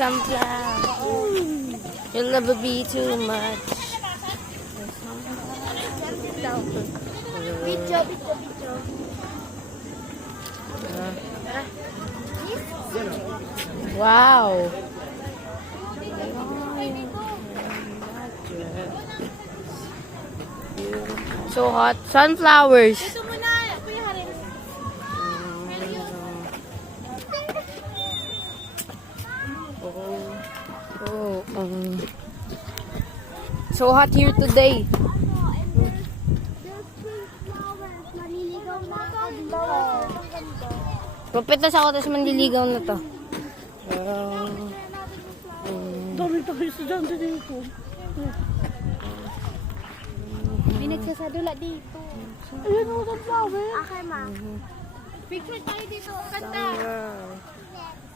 sunflower. You love a bee too much. Video. Wow. So hot. Sunflowers. Ito muna, Kuya Harin. So hot here today. Papitas ako tapos manliligaw na to. Dami tayo estudyante dito. May nagsasadula dito. Ayun mo sa flower. Okay, ma. Picture tayo dito. Kanta.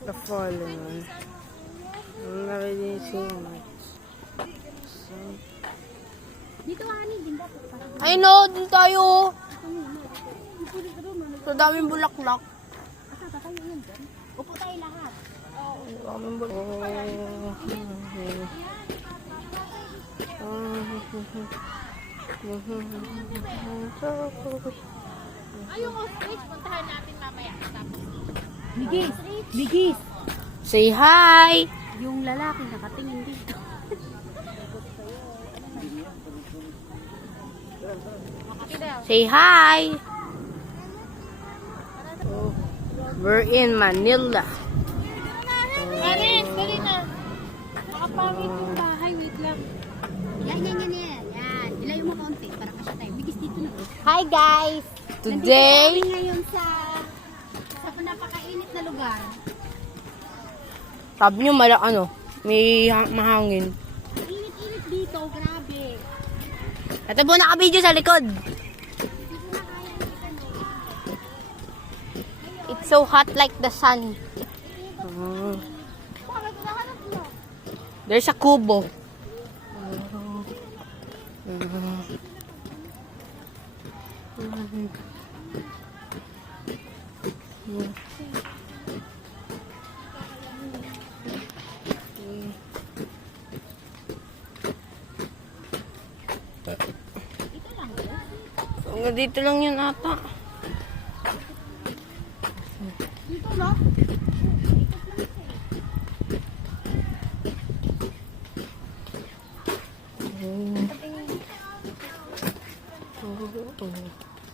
The falling one. I'm not really seeing much. Dito, honey. Din dapat. I know, dito tayo. So daming bulaklak. Asa tayo yun dyan? Upo tayo lahat. Daming bulaklak. Ayun, ostrich. Puntahan natin mamaya. Bigis. Bigis. Say hi! Yung lalaki nakatingin dito. Say hi! We're in Manila. Aris, dali na. Nakapangit yung bahay. Wait lang. Yan. Ilayo mo konti para kasya tayo. Bigis dito na. Hi guys! Nandito Today, kami ngayon sa napakainit na lugar. sabi nyo may mahangin. Init-init dito, grabe. Ito po naka-video sa likod. It's so hot like the sun. There's a kubo. Dito lang yun ata. Dito, no?